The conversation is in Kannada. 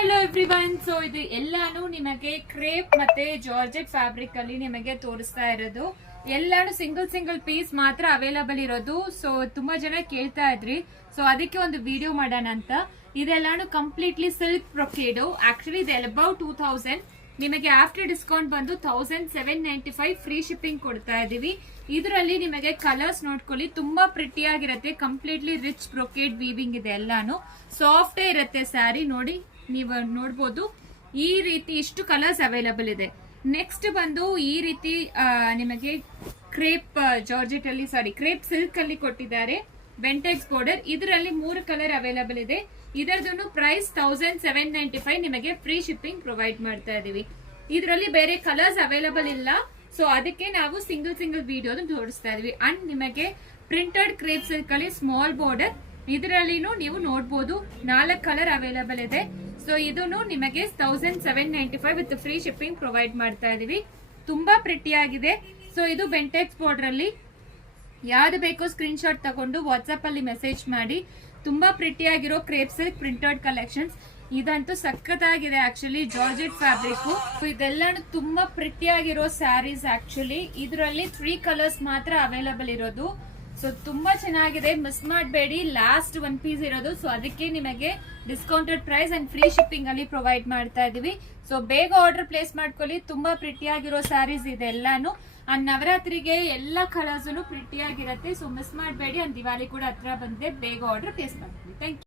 Hello everyone. ಸೊ ಇದು ಎಲ್ಲಾನು ನಿಮಗೆ ಕ್ರೇಪ್ ಮತ್ತೆ ಜಾರ್ಜೆಟ್ ಫ್ಯಾಬ್ರಿಕ್ ಅಲ್ಲಿ ನಿಮಗೆ ತೋರಿಸ್ತಾ ಇರೋದು. ಎಲ್ಲಾನು ಸಿಂಗಲ್ ಪೀಸ್ ಮಾತ್ರ ಅವೈಲಬಲ್ ಇರೋದು. ಸೊ ತುಂಬಾ ಜನ ಕೇಳ್ತಾ ಇದ್ರಿ, ಸೊ ಅದಕ್ಕೆ ಒಂದು ವಿಡಿಯೋ ಮಾಡೋಣ ಅಂತ. ಇದೆಲ್ಲಾನು ಕಂಪ್ಲೀಟ್ಲಿ ಸಿಲ್ಕ್ ಬ್ರೊಕೇಡ್. ಆಕ್ಚುಲಿ ಇದು ಅಬೌಟ್ 2000, ನಿಮಗೆ ಆಫ್ಟರ್ ಡಿಸ್ಕೌಂಟ್ ಬಂದು 1795 ಫ್ರೀ ಶಿಪ್ಪಿಂಗ್ ಕೊಡ್ತಾ ಇದೀವಿ. ಇದರಲ್ಲಿ ನಿಮಗೆ ಕಲರ್ಸ್ ನೋಡ್ಕೊಳ್ಳಿ, ತುಂಬಾ ಪ್ರಿಟಿ ಆಗಿರುತ್ತೆ. ಕಂಪ್ಲೀಟ್ಲಿ ರಿಚ್ ಬ್ರೊಕೇಡ್ ವೀವಿಂಗ್ ಇದೆ. ಎಲ್ಲಾನು ಸಾಫ್ಟೇ ಇರುತ್ತೆ ಸ್ಯಾರಿ. ನೋಡಿ, ನೀವು ನೋಡ್ಬೋದು ಈ ರೀತಿ ಇಷ್ಟು ಕಲರ್ಸ್ ಅವೈಲಬಲ್ ಇದೆ. ನೆಕ್ಸ್ಟ್ ಬಂದು ಈ ರೀತಿ ನಿಮಗೆ ಕ್ರೇಪ್ ಜಾರ್ಜೆಟ್ ಅಲ್ಲಿ ಕ್ರೇಪ್ ಸಿಲ್ಕ್ ಅಲ್ಲಿ ಕೊಟ್ಟಿದ್ದಾರೆ. ಬೆಂಟೆಕ್ಸ್ ಬಾರ್ಡರ್, ಇದರಲ್ಲಿ 3 ಕಲರ್ ಅವೈಲಬಲ್ ಇದೆ. ಇದರದ್ದು ಪ್ರೈಸ್ 1795, ನಿಮಗೆ ಫ್ರೀ ಶಿಪ್ಪಿಂಗ್ ಪ್ರೊವೈಡ್ ಮಾಡ್ತಾ ಇದೀವಿ. ಇದರಲ್ಲಿ ಬೇರೆ ಕಲರ್ಸ್ ಅವೈಲಬಲ್ ಇಲ್ಲ, ಸೊ ಅದಕ್ಕೆ ನಾವು ಸಿಂಗಲ್ ವಿಡಿಯೋ ತೋರಿಸ್ತಾ ಇದೀವಿ. ಅಂಡ್ ನಿಮಗೆ ಪ್ರಿಂಟೆಡ್ ಕ್ರೇಪ್ ಸಿಲ್ಕ್ ಅಲ್ಲಿ ಸ್ಮಾಲ್ ಬಾರ್ಡರ್, ಇದರಲ್ಲಿನೂ ನೀವು ನೋಡಬಹುದು 4 ಕಲರ್ ಅವೈಲಬಲ್ ಇದೆ. ಸೊ ಇದನ್ನು ನಿಮಗೆ 1795 ವಿತ್ ಫ್ರೀ ಶಿಪ್ಪಿಂಗ್ ಪ್ರೊವೈಡ್ ಮಾಡ್ತಾ ಇದೀವಿ. ತುಂಬಾ ಪ್ರಿಟಿ ಆಗಿದೆ. ಸೊ ಇದು ಬೆಂಟೆಕ್ಸ್ ಬಾರ್ಡರ್ ಅಲ್ಲಿ. ಯಾವ್ದು ಬೇಕೋ ಸ್ಕ್ರೀನ್ ಶಾಟ್ ತಗೊಂಡು ವಾಟ್ಸ್ಆಪ್ ಅಲ್ಲಿ ಮೆಸೇಜ್ ಮಾಡಿ. ತುಂಬಾ ಪ್ರಿಟಿ ಆಗಿರೋ ಕ್ರೇಪ್ ಸಿಲ್ಕ್ ಪ್ರಿಂಟೆಡ್ ಕಲೆಕ್ಷನ್ಸ್. ಇದಂತೂ ಸಖತ್ತಾಗಿದೆ ಆಕ್ಚುಲಿ, ಜಾರ್ಜೆಟ್ ಫ್ಯಾಬ್ರಿಕ್. ಇದೆಲ್ಲ ತುಂಬಾ ಪ್ರಿಟಿ ಆಗಿರೋ ಸ್ಯಾರೀಸ್. ಆಕ್ಚುಲಿ ಇದರಲ್ಲಿ 3 ಕಲರ್ಸ್ ಮಾತ್ರ ಅವೈಲಬಲ್ ಇರೋದು. ಸೊ ತುಂಬಾ ಚೆನ್ನಾಗಿದೆ, ಮಿಸ್ ಮಾಡಬೇಡಿ. ಲಾಸ್ಟ್ 1 ಪೀಸ್ ಇರೋದು, ಸೊ ಅದಕ್ಕೆ ನಿಮಗೆ discounted price and free shipping ಅಲ್ಲಿ ಪ್ರೊವೈಡ್ ಮಾಡ್ತಾ ಇದೀವಿ. ಸೊ ಬೇಗ ಆರ್ಡರ್ ಪ್ಲೇಸ್ ಮಾಡ್ಕೊಳ್ಳಿ. ತುಂಬಾ ಪ್ರಿಟಿ ಆಗಿರೋ ಸ್ಯಾರೀಸ್ ಇದೆ ಎಲ್ಲಾನು. ಅಂಡ್ ನವರಾತ್ರಿಗೆ ಎಲ್ಲ ಕಲರ್ಸ್ ಪ್ರಿಟಿ ಆಗಿರುತ್ತೆ. ಸೊ ಮಿಸ್ ಮಾಡಬೇಡಿ. ಅಂಡ್ ದಿವಾಲಿ ಕೂಡ ಹತ್ರ ಬಂದಿದೆ, ಬೇಗ ಆರ್ಡರ್ ಪ್ಲೇಸ್ ಮಾಡ್ಕೊಳ್ಳಿ. Thank you.